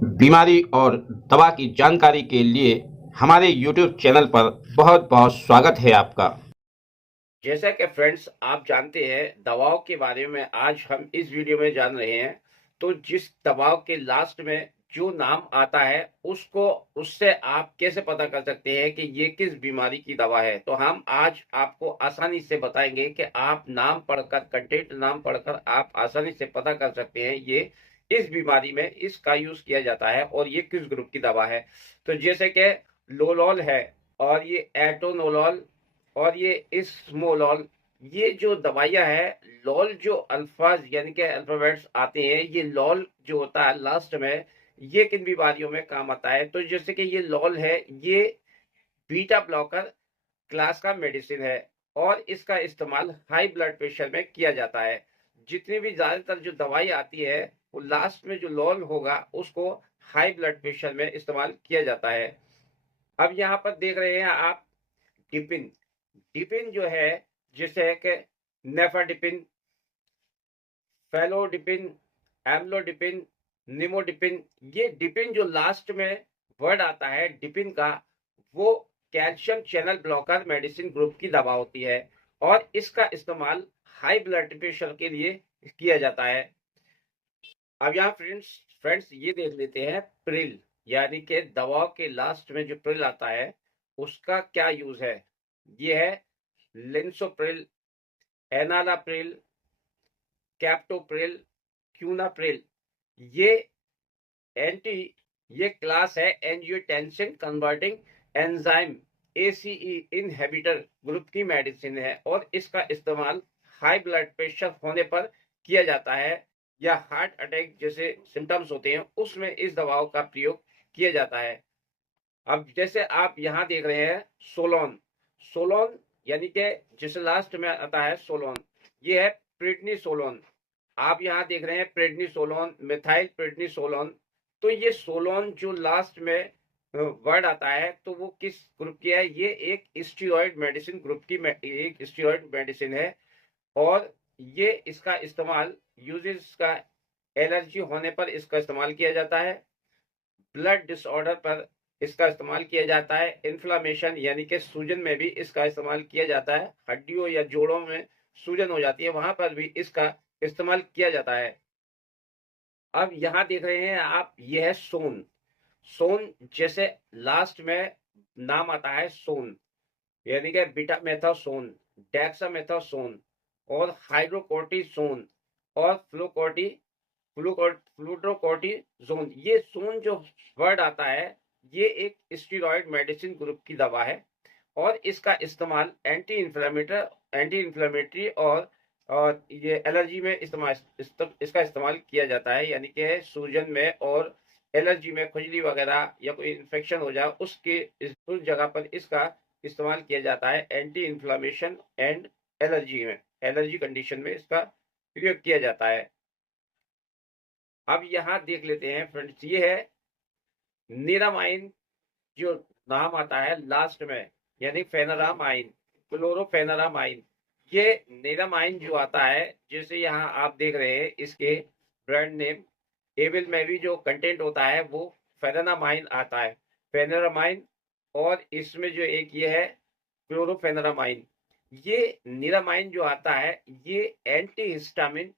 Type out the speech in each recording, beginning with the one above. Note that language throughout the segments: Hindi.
बीमारी और दवा की जानकारी के लिए हमारे YouTube चैनल पर बहुत-बहुत स्वागत है आपका। जैसा कि फ्रेंड्स आप जानते हैं दवाओं के बारे में आज हम इस वीडियो में जान रहे हैं। तो जिस दवाओं के लास्ट में जो नाम आता है उसको उससे आप कैसे पता कर सकते हैं कि ये किस बीमारी की दवा है। तो हम आज आपको आसानी से बताएंगे कि आप नाम पढ़कर कंटेंट नाम पढ़कर आप आसानी से पता कर सकते हैं ये इस बीमारी में इसका यूज किया जाता है और ये किस ग्रुप की दवा है। तो जैसे कि लोलॉल है और ये एटोनोलॉल और ये इस्मोलॉल, ये जो दवाइयां है लॉल जो अल्फाज यानी कि अल्फाबेट्स आते हैं, ये लॉल जो होता है लास्ट में ये किन बीमारियों में काम आता है। तो जैसे कि ये लॉल है, ये बीटा ब्लॉकर क्लास का मेडिसिन है और इसका इस्तेमाल हाई ब्लड प्रेशर में किया जाता है। जितनी भी ज्यादातर जो दवाई आती है वो लास्ट में जो लॉल होगा उसको हाई ब्लड प्रेशर में इस्तेमाल किया जाता है। अब यहाँ पर देख रहे हैं आप डिपिन। डिपिन जो है जिसे है कि नेफाडिपिन, फेलोडिपिन, एम्लोडिपिन, निमोडिपिन, ये डिपिन जो लास्ट में वर्ड आता है डिपिन का, वो calcium channel blocker medicine group की दवा होती है और इसका इस्तेमाल हाई ब्लड प्रेशर के लिए किया जाता है। अब यहाँ फ्रेंड्स फ्रेंड्स ये देख लेते हैं प्रिल, यानी कि दवाओं के लास्ट में जो प्रिल आता है उसका क्या यूज है। ये है लिंसोप्रिल, एनालाप्रिल, कैप्टोप्रिल, क्यूनाप्रिल। ये एंटी ये क्लास है angiotensin converting enzyme ACE inhibitor group की मेडिसिन है और इसका इस्तेमाल हाई ब्लड प्रेशर होने पर किया जाता है या हार्ट अटैक जैसे सिम्टम्स होते हैं उसमें इस दवाओं का प्रयोग किया जाता है। अब जैसे आप यहाँ देख रहे हैं सोलोन, सोलोन यानी कि जिसे लास्ट में आता है सोलोन, ये है प्रेडनिसोलोन। आप यहाँ देख रहे हैं प्रेडनिसोलोन, मिथाइल प्रेडनिसोलोन। तो ये सोलोन जो लास्ट में वर्ड आता है तो वो किस ग्रुप की है, ये एक स्टीरॉयड मेडिसिन ग्रुप की एक स्टीरॉयड मेडिसिन है और ये इसका इस्तेमाल यूजेस का एलर्जी होने पर इसका इस्तेमाल किया जाता है, ब्लड डिसऑर्डर पर इसका इस्तेमाल किया जाता है, इन्फ्लामेशन यानी कि सूजन में भी इसका इस्तेमाल किया जाता है, हड्डियों या जोड़ों में सूजन हो जाती है वहां पर भी इसका इस्तेमाल किया जाता है। अब यहाँ देख रहे हैं आप, ये है सोन। सोन जैसे लास्ट में नाम आता है सोन, यानी कि बीटा मेथासोन, डेक्सामेथासोन और हाइड्रोकोर्टिसोन और फ्लूड्रोकोर्टिजोन। ये सोन जो वर्ड आता है ये एक स्टीरॉयड मेडिसिन ग्रुप की दवा है और इसका इस्तेमाल एंटी इन्फ्लेमेटरी और ये एलर्जी में इसका इस्तेमाल किया जाता है, यानी कि सूजन में और एलर्जी में खुजली वगैरह या कोई इन्फेक्शन हो जाए उस जगह पर इसका इस्तेमाल किया जाता है। Anti inflammation and allergy condition में इसका प्रयोग किया जाता है। अब यहाँ देख लेते हैं फ्रेंड्स, ये है निरामाइन जो नाम आता है लास्ट में, यानी फेनरामाइन, क्लोरोफेनरामाइन। ये निरामाइन जो आता है जैसे यहाँ आप देख रहे हैं इसके ब्रांड नेम एविल में भी जो कंटेंट होता है वो फेनरामाइन आता है, फेनरामाइन। और इसमें जो एक ये है क्लोरोफेनरामाइन, ये निरामाइन जो आता है ये एंटी हिस्टामिन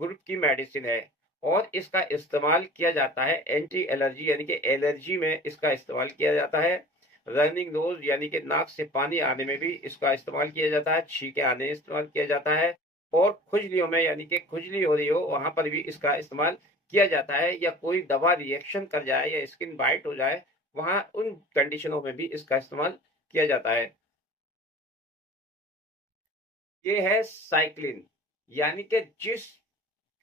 ग्रुप की मेडिसिन है और इसका इस्तेमाल किया जाता है एंटी एलर्जी यानी कि एलर्जी में इसका इस्तेमाल किया जाता है। रनिंग नोज यानी कि नाक से पानी आने में भी इसका इस्तेमाल किया जाता है, छींके आने में इस्तेमाल किया जाता है और खुजलियों में यानी कि खुजली हो रही हो वहां पर भी इसका इस्तेमाल किया जाता है, या कोई दवा रिएक्शन कर जाए या स्किन बाइट हो जाए वहां उन कंडीशनों में भी इसका इस्तेमाल किया जाता है। ये है साइक्लिन, यानी कि जिस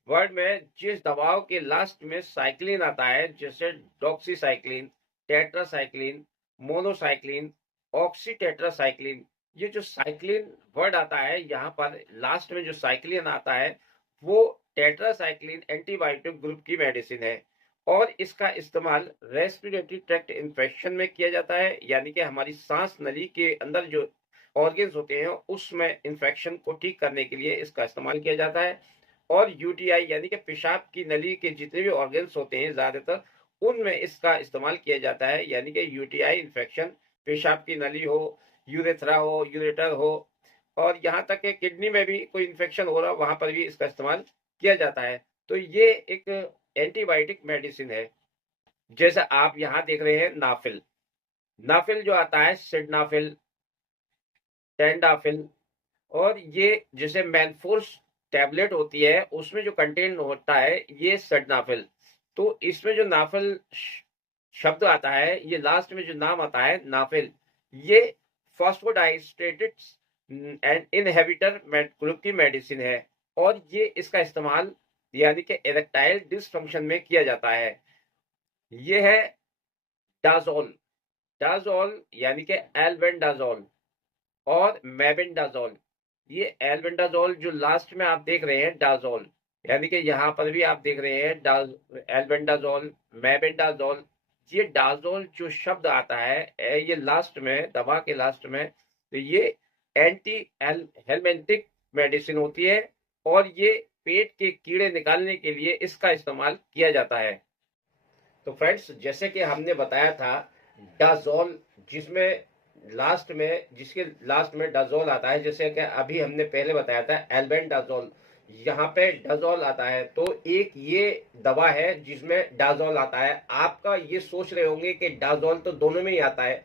वर्ड में जिस दवाओं के लास्ट में साइक्लिन आता है जैसे डॉक्सीसाइक्लिन, टेट्रासाइक्लिन, मोनोसाइक्लिन, ऑक्सीटेट्रासाइक्लिन। ये जो साइक्लिन वर्ड आता है यहाँ पर लास्ट में जो साइक्लिन आता है वो टेट्रासाइक्लिन एंटीबायोटिक ग्रुप की मेडिसिन है और इसका इस्तेमाल रेस्पिरेटरी ट्रैक्ट इन्फेक्शन में किया जाता है, यानी कि हमारी सांस नली के अंदर जो ऑर्गन्स होते हैं उसमें इन्फेक्शन को ठीक करने के लिए इसका इस्तेमाल किया जाता है। और यूटीआई यानी कि पेशाब की नली के जितने भी ऑर्गन्स होते हैं ज्यादातर उनमें इसका इस्तेमाल किया जाता है, यानी कि यूटीआई इन्फेक्शन, पेशाब की नली हो, यूरेथ्रा हो, यूरेटर हो, और यहाँ तक कि किडनी में भी कोई इन्फेक्शन हो रहा हो, वहाँ पर भी इसका इस्तेमाल किया जाता है। तो ये एक एंटीबायोटिक मेडिसिन है। जैसा आप यहाँ देख रहे हैं नाफिल, नाफिल जो आता है सिडनाफिल, टेंडाफिल, और ये जैसे मैनफोर्स टैबलेट होती है उसमें जो कंटेंट होता है ये सिडनाफिल। तो इसमें जो नाफिल शब्द आता है, ये लास्ट में जो नाम आता है नाफिल, ये फॉस्फोडाइस्टेटिड्स एंड इनहिबिटर ग्रुप की मेडिसिन है, और ये इसका इस्तेमाल यानी कि इरेक्टाइल डिसफंक्शन में किया जाता है। ये है डाजोल, डाजोल यानी कि एल्बेंडाजोल और मेबेंडाजोल। ये एल्बेंडाजोल जो लास्ट में आप देख रहे हैं डाजोल, यानी कि यहाँ पर भी आप देख रहे हैं एल्बेंडाजोल, मेबेंडाजोल। ये डाजोल जो शब्द आता है ये लास्ट में, दवा के लास्ट में, तो ये एंटी हेलमेंटिक मेडिसिन होती है, और ये पेट के कीड़े निकालने के लिए इसका इस्तेमाल किया जाता है। तो फ्रेंड्स, जैसे कि हमने बताया था डाजोल, जिसमें लास्ट में, जिसके लास्ट में डाजोल आता है, जैसे कि अभी हमने पहले बताया था एल्बेंडाजोल, यहाँ पे डाजोल आता है। तो एक ये दवा है जिसमें डाजोल आता है। आपका ये सोच रहे होंगे कि डाजोल तो दोनों में ही आता है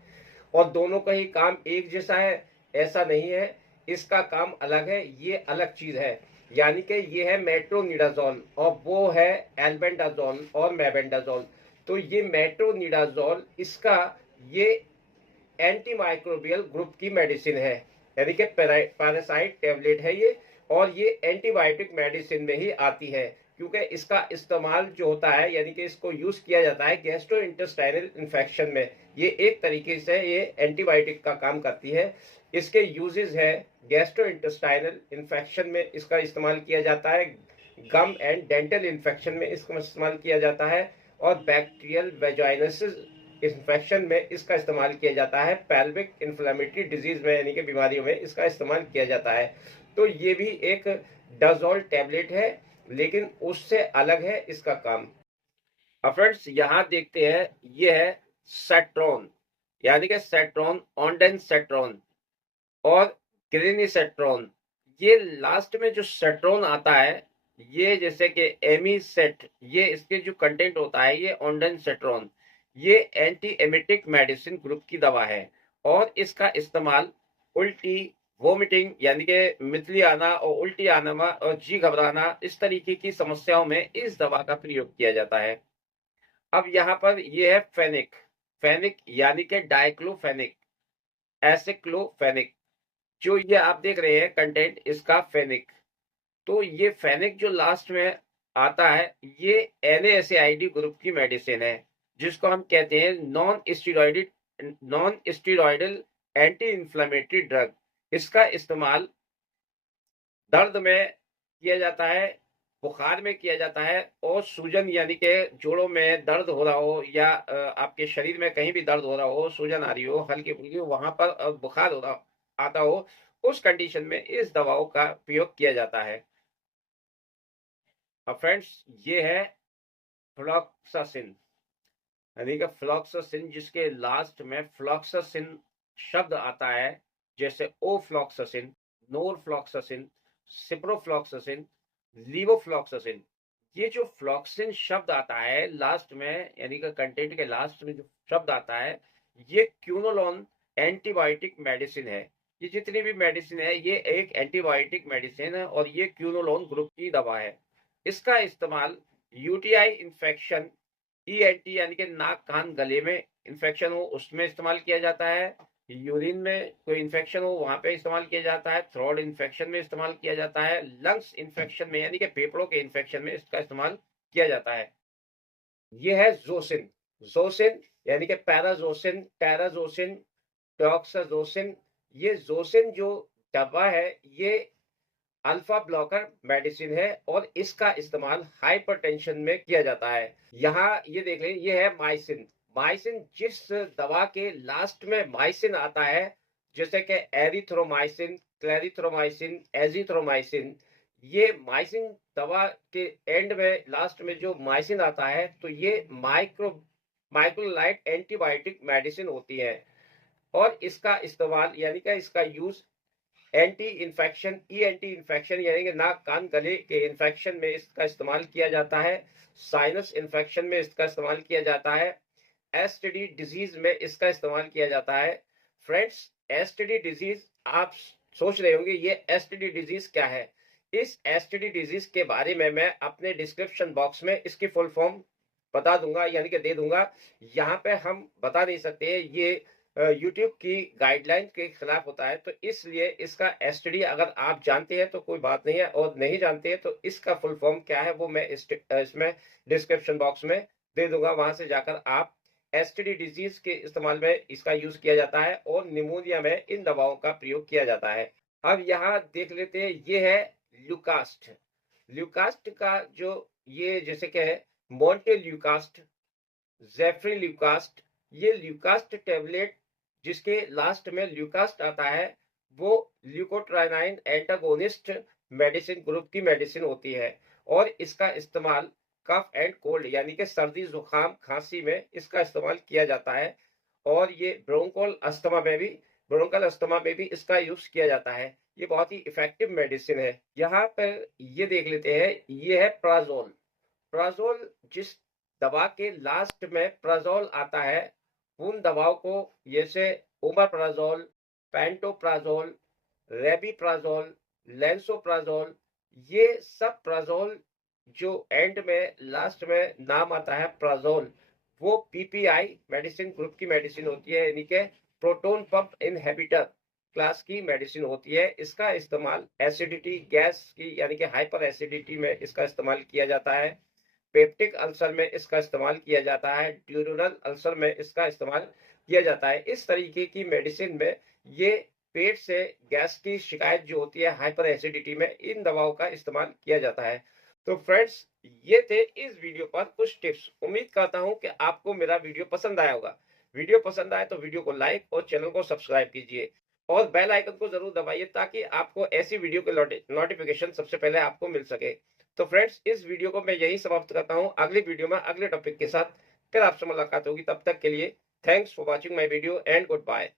और दोनों का ही काम एक जैसा है, ऐसा नहीं है, इसका काम अलग है, ये अलग चीज है। यानी कि ये है मेट्रोनिडाजोल और वो है एल्बेंडाजोल और मेबेंडाजोल। तो ये मेट्रोनिडाजोल, इसका ये एंटीमाइक्रोबियल ग्रुप की मेडिसिन है, यानी कि पैरासाइट टेबलेट है ये, और ये एंटीबायोटिक मेडिसिन में ही आती है, क्योंकि इसका इस्तेमाल जो होता है, यानी कि इसको यूज किया जाता है गैस्ट्रोइंटेस्टाइनल इन्फेक्शन में। ये एक तरीके से ये एंटीबायोटिक का काम करती है। इसके यूजेस है गैस्ट्रोइंटेस्टाइनल इन्फेक्शन में इसका इस्तेमाल किया जाता है, गम एंड डेंटल इन्फेक्शन में इसका इस्तेमाल किया जाता है, और बैक्टीरियल वेजाइनसिस इन्फेक्शन में इसका इस्तेमाल किया जाता है, पेल्विक इन्फ्लेमेटरी डिजीज में यानी कि बीमारियों में इसका इस्तेमाल किया जाता है। तो ये भी एक डाजोल टैबलेट है, लेकिन उससे अलग है इसका काम। अब फ्रेंड्स, यहाँ देखते हैं, ये है सेट्रॉन, यानी कि सेट्रॉन, ऑन्डेनसेट्रॉन और ग्रेनिसेट्रॉन। ये लास्ट में जो सेट्रॉन आता है, ये जैसे कि एमीसेट, ये इसके जो कंटेंट होता है ये ऑन्डेनसेट्रॉन, ये एंटी एमिटिक मेडिसिन ग्रुप की दवा है, और इसका इस्तेमाल उल्टी, वोमिटिंग यानी कि मितली आना और उल्टी आना और जी घबराना, इस तरीके की समस्याओं में इस दवा का प्रयोग किया जाता है। अब यहाँ पर ये है फेनिक, फेनिक यानी कि डाइक्लोफेनिक, एसिक्लोफेनिक, जो ये आप देख रहे हैं कंटेंट इसका फेनिक। तो ये फेनिक जो लास्ट में आता है, ये NaCid ग्रुप की मेडिसिन है, जिसको हम कहते हैं non steroidal anti inflammatory drug. इसका इस्तेमाल दर्द में किया जाता है, बुखार में किया जाता है, और सूजन यानी कि जोड़ों में दर्द हो रहा हो, या आपके शरीर में कहीं भी दर्द हो रहा हो, सूजन आ रही हो हल्की फुल्की, वहां पर बुखार हो रहा आता हो, उस कंडीशन में इस दवाओं का प्रयोग किया जाता है। अब फ्रेंड्स, ये है फ्लॉक्सासिन, यानी कि फ्लॉक्सासिन, जिसके लास्ट में फ्लॉक्सासिन शब्द आता है, जैसे ओफ्लॉक्सासिन, नोरफ्लॉक्सासिन, सिप्रोफ्लॉक्सासिन, लीवोफ्लॉक्सासिन। ये जो फ्लॉक्सिन शब्द आता है लास्ट में, यानी कि कंटेंट के लास्ट में जो शब्द आता है, ये क्यूनोलोन एंटीबायोटिक मेडिसिन है। ये जितनी भी मेडिसिन है ये एक एंटीबायोटिक मेडिसिन है, और ये क्यूनोलोन ग्रुप की दवा है। इसका इस्तेमाल यूटीआई इन्फेक्शन, ENT यानी कि नाक कान गले में इन्फेक्शन हो उसमें इस्तेमाल किया जाता है, यूरिन में कोई इन्फेक्शन हो वहां पे इस्तेमाल किया जाता है, थ्रोट इन्फेक्शन में इस्तेमाल किया जाता है, लंग्स इन्फेक्शन में यानी कि फेफड़ों के इन्फेक्शन में इसका इस्तेमाल किया जाता है। ये है जोसिन, जोसिन यानी कि पैराजोसिन, टेराजोसिन, टॉक्साजोसिन। ये जोसिन जो दवा है ये अल्फा ब्लॉकर मेडिसिन है, और इसका इस्तेमाल हाइपरटेंशन में किया जाता है। यहाँ ये देख लें, ये है माइसिन, माइसिन जिस दवा के लास्ट में माइसिन आता है, जैसे कि एरिथ्रोमाइसिन, क्लेरिथ्रोमाइसिन, एजिथ्रोमाइसिन, ये माइसिन दवा के एंड में लास्ट में जो माइसिन आता है, तो ये माइक्रोलाइड एंटीबायोटिक मेडिसिन होती है और इसका इस्तेमाल यानी कि इसका use anti infection anti infection यानी कि नाक कान गले के इन्फेक्शन में इसका इस्तेमाल किया जाता है, साइनस इन्फेक्शन में इसका इस्तेमाल किया जाता है, एसटीडी डिजीज में इसका इस्तेमाल किया जाता है। फ्रेंड्स, एसटीडी डिजीज आप सोच रहे होंगे ये एसटीडी डिजीज क्या है। इस एसटीडी डिजीज के बारे में मैं अपने डिस्क्रिप्शन बॉक्स में इसकी फुल फॉर्म बता दूंगा यानी कि दे दूंगा। यहाँ पे हम बता नहीं सकते ये यूट्यूब की गाइडलाइन के खिलाफ होता है, तो इसलिए इसका एसटीडी अगर आप जानते हैं तो कोई बात नहीं है और नहीं जानते हैं तो इसका फुल फॉर्म क्या है वो मैं इसमें डिस्क्रिप्शन बॉक्स में दे दूंगा, वहां से जाकर आप एसटीडी डिजीज के इस्तेमाल में इसका यूज किया जाता है और निमोनिया में इन दवाओं का प्रयोग किया जाता है। अब यहाँ देख लेते हैं, ये है ल्यूकास्ट। ल्यूकास्ट का जो ये जैसे कि है मॉन्टे ल्यूकास्ट, जेफ्री ल्यूकास्ट, ये ल्यूकास्ट टेबलेट जिसके लास्ट में ल्यूकास्ट आता है वो ल्यूकोट्राइनाइन एंटागोनिस्ट मेडिसिन ग्रुप की मेडिसिन होती है और इसका इस्तेमाल कफ एंड कोल्ड यानी कि सर्दी जुकाम खांसी में इसका इस्तेमाल किया जाता है और ये ब्रोंकल अस्थमा में भी इसका यूज किया जाता है। ये बहुत ही इफेक्टिव मेडिसिन है। यहाँ पर ये देख लेते हैं, ये है प्राजोल। प्राजोल जिस दवा के लास्ट में प्राजोल आता है उन दवाओं को जैसे ओमेप्राजोल, पेंटोप्राजोल, रेबिप्राजोल, लेंसोप्राजोल, ये सब प्राजोल जो एंड में लास्ट में नाम आता है प्राजोल, वो पीपीआई मेडिसिन ग्रुप की मेडिसिन होती है यानी कि प्रोटोन पंप इनहिबिटर क्लास की मेडिसिन होती है। इसका इस्तेमाल एसिडिटी गैस की यानी कि हाइपर एसिडिटी में इसका इस्तेमाल किया जाता है, पेप्टिक अल्सर में इसका इस्तेमाल किया जाता है, ड्यूरोनल अल्सर में इसका इस्तेमाल किया जाता है। इस तरीके की मेडिसिन में ये पेट से गैस की शिकायत जो होती है हाइपर एसिडिटी में, इन दवाओं का इस्तेमाल किया जाता है। तो फ्रेंड्स, ये थे इस वीडियो पर कुछ टिप्स। उम्मीद करता हूं कि आपको मेरा वीडियो पसंद आया होगा। वीडियो पसंद आए तो वीडियो को लाइक और चैनल को सब्सक्राइब कीजिए और बेल आइकन को जरूर दबाइए ताकि आपको ऐसी वीडियो के नोटिफिकेशन सबसे पहले आपको मिल सके। तो फ्रेंड्स, इस वीडियो को मैं यही समाप्त करता हूं। अगली वीडियो में अगले टॉपिक के साथ फिर आपसे मुलाकात होगी। तब तक के लिए thanks for watching my video and good bye.